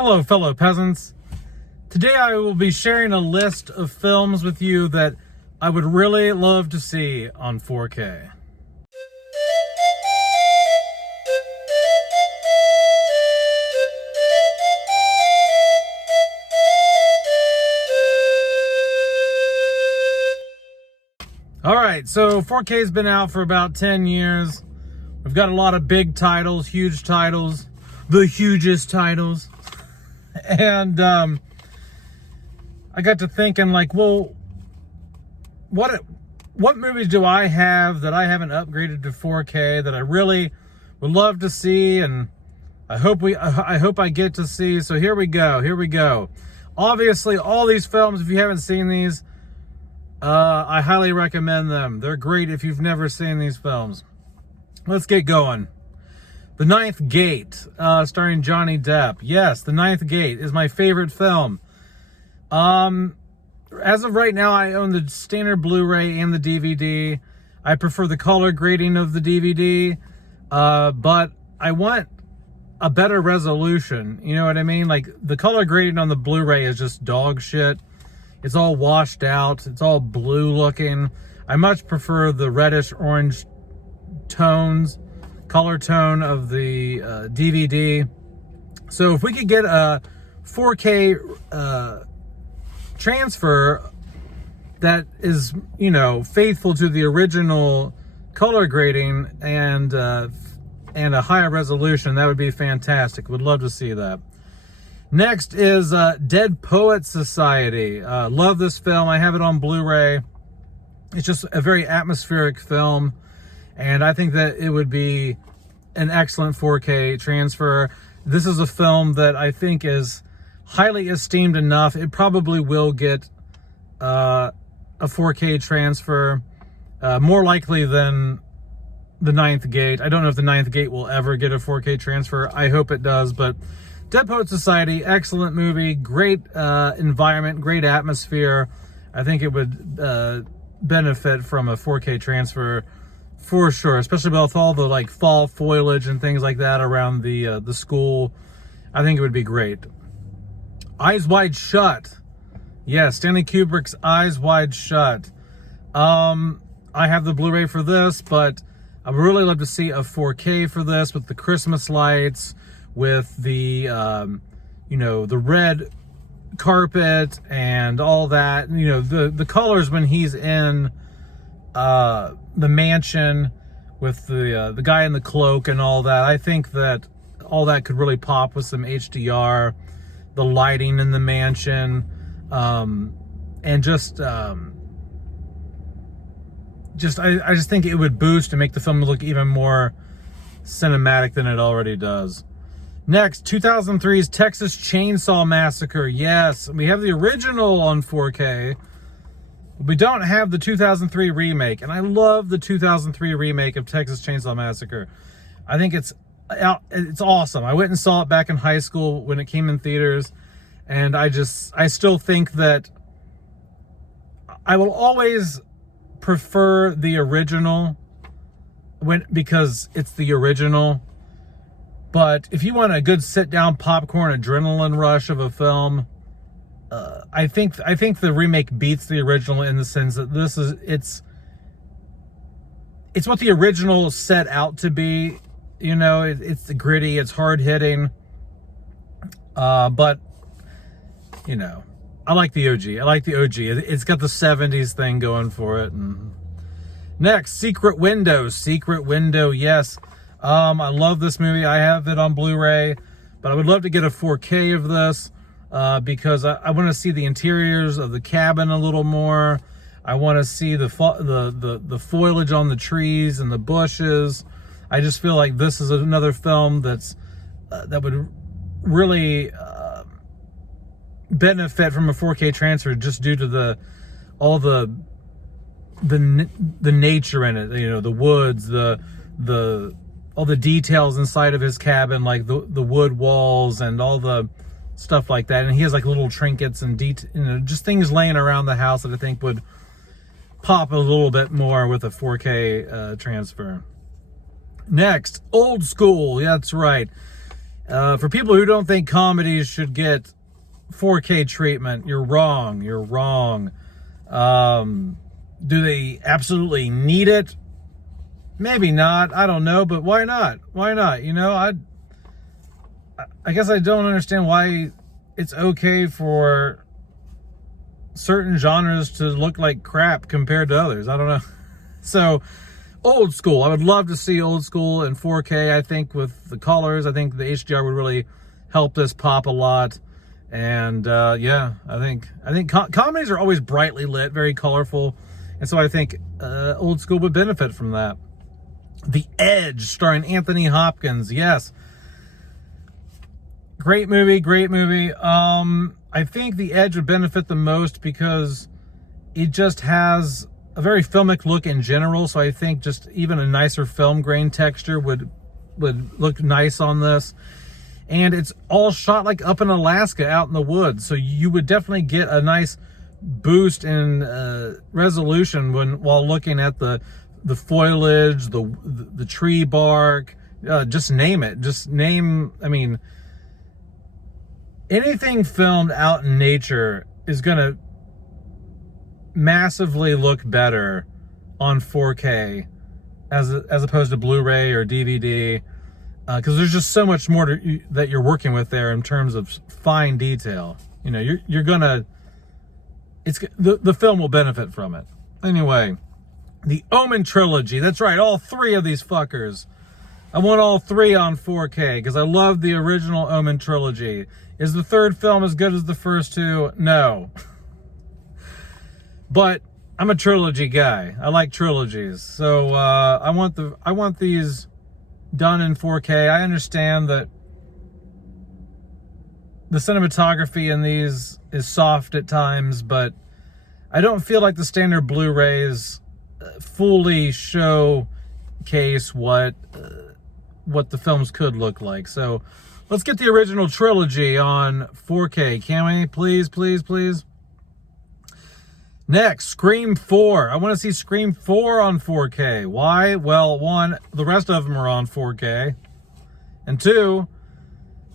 Hello, fellow peasants. Today I will be sharing a list of films with you that I would really love to see on 4K. Alright, so 4K has been out for about 10 years. We've got a lot of big titles, huge titles, the hugest titles. And I got to thinking, like, well, what movies do I have that I haven't upgraded to 4K that I really would love to see, and I hope I get to see. So here we go. Obviously, all these films, if you haven't seen these, I highly recommend them. They're great if you've never seen these films. Let's get going. The Ninth Gate, starring Johnny Depp. Yes, The Ninth Gate is my favorite film. As of right now, I own the standard Blu-ray and the DVD. I prefer the color grading of the DVD, but I want a better resolution. You know what I mean? Like, the color grading on the Blu-ray is just dog shit. It's all washed out. It's all blue looking. I much prefer the reddish orange color tone of the DVD. So if we could get a 4K transfer that is, you know, faithful to the original color grading and a higher resolution, that would be fantastic. Would love to see that. Next is Dead Poets Society. Love this film. I have it on Blu-ray. It's just a very atmospheric film, and I think that it would be an excellent 4K transfer. This is a film that I think is highly esteemed enough. It probably will get a 4K transfer, more likely than The Ninth Gate. I don't know if The Ninth Gate will ever get a 4K transfer. I hope it does, but Dead Poets Society, excellent movie, great environment, great atmosphere. I think it would benefit from a 4K transfer for sure, especially with all the like fall foliage and things like that around the school. I think it would be great. Eyes Wide Shut. Yeah, Stanley Kubrick's Eyes Wide Shut. I have the Blu-ray for this, but I would really love to see a 4K for this with the Christmas lights, with the, you know, the red carpet and all that. You know, the colors when he's in the mansion with the guy in the cloak and all that. I think that all that could really pop with some HDR. The lighting in the mansion, and just I just think it would boost and make the film look even more cinematic than it already does. Next, 2003's Texas Chainsaw Massacre. Yes, we have the original on 4K. We don't have the 2003 remake, and I love the 2003 remake of Texas Chainsaw Massacre. I think it's awesome. I went and saw it back in high school when it came in theaters, and I still think that I will always prefer the original because it's the original. But if you want a good sit-down popcorn adrenaline rush of a film, I think the remake beats the original in the sense that it's what the original set out to be. You know, it's gritty, it's hard-hitting, but, you know, I like the OG. It's got the 70s thing going for it. And next, Secret Window. Secret Window, yes. I love this movie. I have it on Blu-ray, but I would love to get a 4K of this because I want to see the interiors of the cabin a little more. I want to see the foliage on the trees and the bushes. I just feel like this is another film that would really benefit from a 4K transfer just due to all the nature in it. You know, the woods, all the details inside of his cabin, like the wood walls and all the stuff like that. And he has like little trinkets and just things laying around the house that I think would pop a little bit more with a 4K transfer. Next, Old School. Yeah, that's right. For people who don't think comedies should get 4K treatment, you're wrong. You're wrong. Do they absolutely need it? Maybe not. I don't know, but why not? Why not? You know, I guess I don't understand why it's okay for certain genres to look like crap compared to others. I don't know. So, old school. I would love to see old school in 4K. I think with the colors, I think the HDR would really help this pop a lot. And yeah, I think comedies are always brightly lit, very colorful, and so I think old school would benefit from that. The Edge, starring Anthony Hopkins. Yes, great movie, great movie. I think The Edge would benefit the most because it just has a very filmic look in general. So I think just even a nicer film grain texture would look nice on this. And it's all shot like up in Alaska, out in the woods. So you would definitely get a nice boost in resolution while looking at the foliage, the tree bark. Just name it. Just name. I mean, anything filmed out in nature is gonna massively look better on 4K as opposed to Blu-ray or DVD. Because there's just so much more that you're working with there in terms of fine detail. You know, you're gonna, the film will benefit from it. Anyway, the Omen trilogy. That's right, all three of these fuckers. I want all three on 4K because I love the original Omen trilogy. Is the third film as good as the first two? No. But I'm a trilogy guy. I like trilogies, so I want these done in 4K. I understand that the cinematography in these is soft at times, but I don't feel like the standard Blu-rays fully showcase what the films could look like. So let's get the original trilogy on 4K. Can we? Please, please, please. Next, Scream 4. I want to see Scream 4 on 4K. Why? Well, one, the rest of them are on 4K. And two,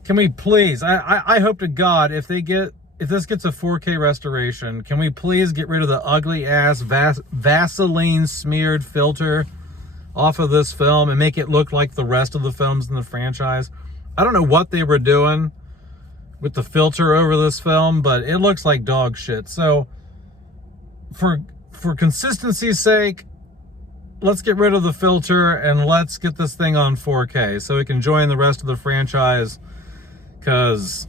can we please, I hope to God, if this gets a 4K restoration, can we please get rid of the ugly ass Vaseline smeared filter off of this film and make it look like the rest of the films in the franchise? I don't know what they were doing with the filter over this film, but it looks like dog shit. So for consistency's sake, let's get rid of the filter and let's get this thing on 4K so we can join the rest of the franchise, because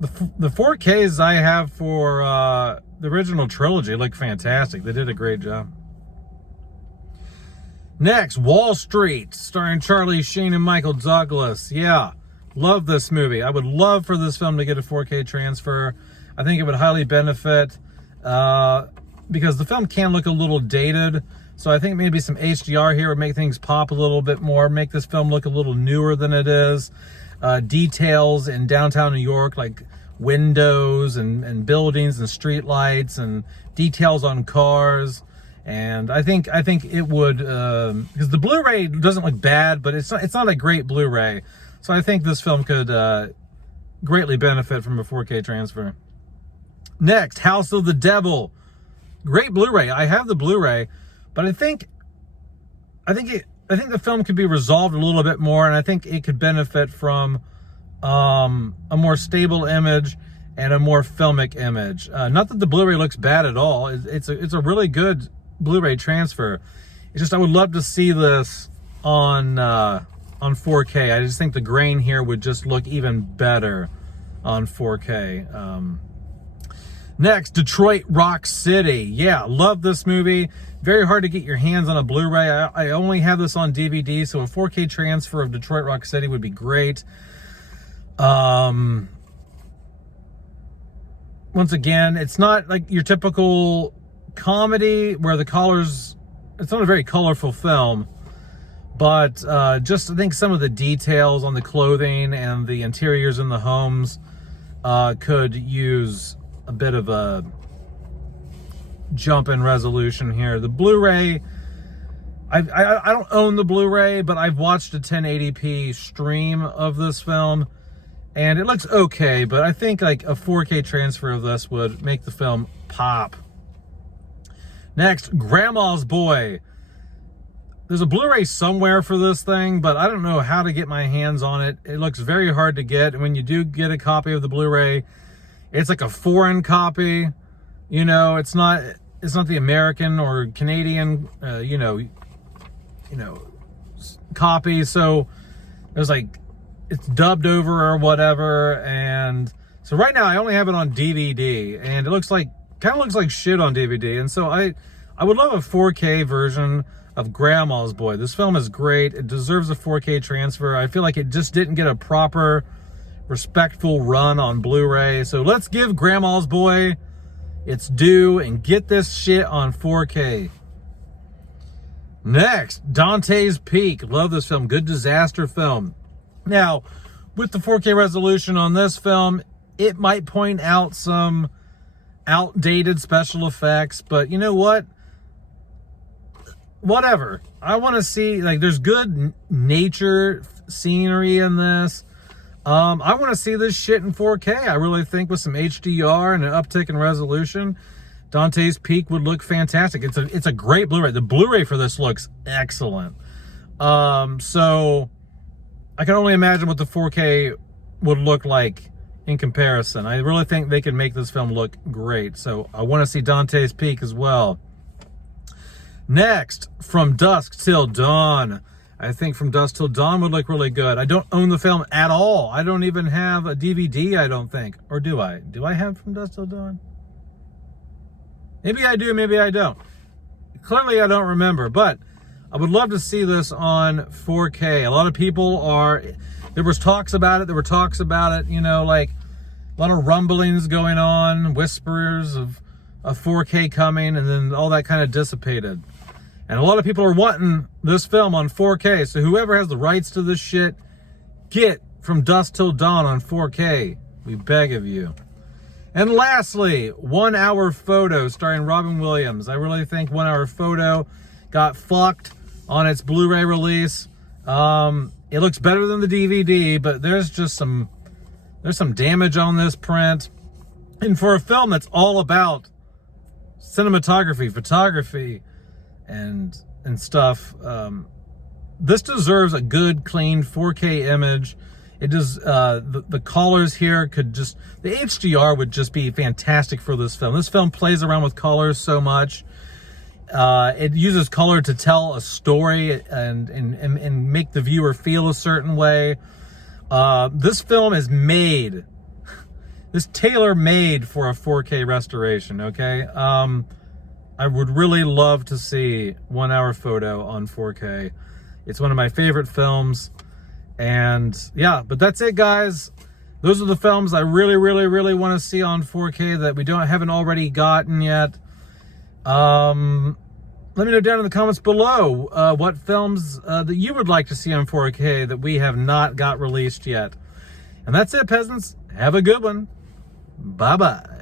the 4Ks I have for the original trilogy look fantastic. They did a great job. Next, Wall Street, starring Charlie Sheen and Michael Douglas. Yeah, love this movie. I would love for this film to get a 4K transfer. I think it would highly benefit because the film can look a little dated. So I think maybe some HDR here would make things pop a little bit more, make this film look a little newer than it is. Details in downtown New York, like windows and buildings and street lights and details on cars. And I think it would, because the Blu-ray doesn't look bad, but it's not a great Blu-ray. So I think this film could greatly benefit from a 4K transfer. Next, House of the Devil. Great Blu-ray. I have the Blu-ray, but I think the film could be resolved a little bit more, and I think it could benefit from a more stable image and a more filmic image. Not that the Blu-ray looks bad at all. It's a really good Blu-ray transfer. It's just I would love to see this on 4K. I just think the grain here would just look even better on 4K. Next, Detroit Rock City. Yeah, love this movie. Very hard to get your hands on a Blu-ray. I only have this on DVD, so a 4K transfer of Detroit Rock City would be great. Once again, it's not like your typical comedy where the colors, it's not a very colorful film, but just I think some of the details on the clothing and the interiors in the homes could use a bit of a jump in resolution here. The Blu-ray, I don't own the Blu-ray, but I've watched a 1080p stream of this film, And it looks okay, but I think like a 4K transfer of this would make the film pop. Next, Grandma's Boy. There's a Blu-ray somewhere for this thing, but I don't know how to get my hands on it. It looks very hard to get, and when you do get a copy of the Blu-ray, it's like a foreign copy. You know, it's not the American or Canadian, copy. So there's like, it's dubbed over or whatever. And so right now I only have it on DVD, and it kind of looks like shit on DVD. And so I would love a 4K version of Grandma's Boy. This film is great. It deserves a 4K transfer. I feel like it just didn't get a proper, respectful run on Blu-ray. So let's give Grandma's Boy its due and get this shit on 4K. Next, Dante's Peak. Love this film. Good disaster film. Now, with the 4K resolution on this film, it might point out some outdated special effects, but you know what? Whatever. I want to see, like, there's good nature scenery in this. I want to see this shit in 4K. I really think with some HDR and an uptick in resolution, Dante's Peak would look fantastic. It's a great Blu-ray. The Blu-ray for this looks excellent. So I can only imagine what the 4K would look like in comparison. I really think they can make this film look great. So I want to see Dante's Peak as well. Next, From Dusk Till Dawn. I think From Dusk Till Dawn would look really good. I don't own the film at all. I don't even have a DVD, I don't think. Or do I? Do I have From Dusk Till Dawn? Maybe I do, maybe I don't. Clearly I don't remember, but I would love to see this on 4K. A lot of people there were talks about it, you know, like a lot of rumblings going on, whispers of a 4K coming, and then all that kind of dissipated. And a lot of people are wanting this film on 4K, so whoever has the rights to this shit, get From Dusk Till Dawn on 4K. We beg of you. And lastly, 1 Hour Photo starring Robin Williams. I really think 1 Hour Photo got fucked on its Blu-ray release. It looks better than the DVD, but there's some damage on this print. And for a film that's all about cinematography, photography, and stuff, this deserves a good, clean 4K image. It does. The colors here the HDR would just be fantastic for this film. This film plays around with colors so much. It uses color to tell a story and make the viewer feel a certain way. This film is tailor-made for a 4K restoration, okay? I would really love to see 1 Hour Photo on 4K. It's one of my favorite films. And yeah, but that's it, guys. Those are the films I really, really, really want to see on 4K that we haven't already gotten yet. Let me know down in the comments below what films that you would like to see on 4K that we have not got released yet. And that's it, peasants. Have a good one. Bye-bye.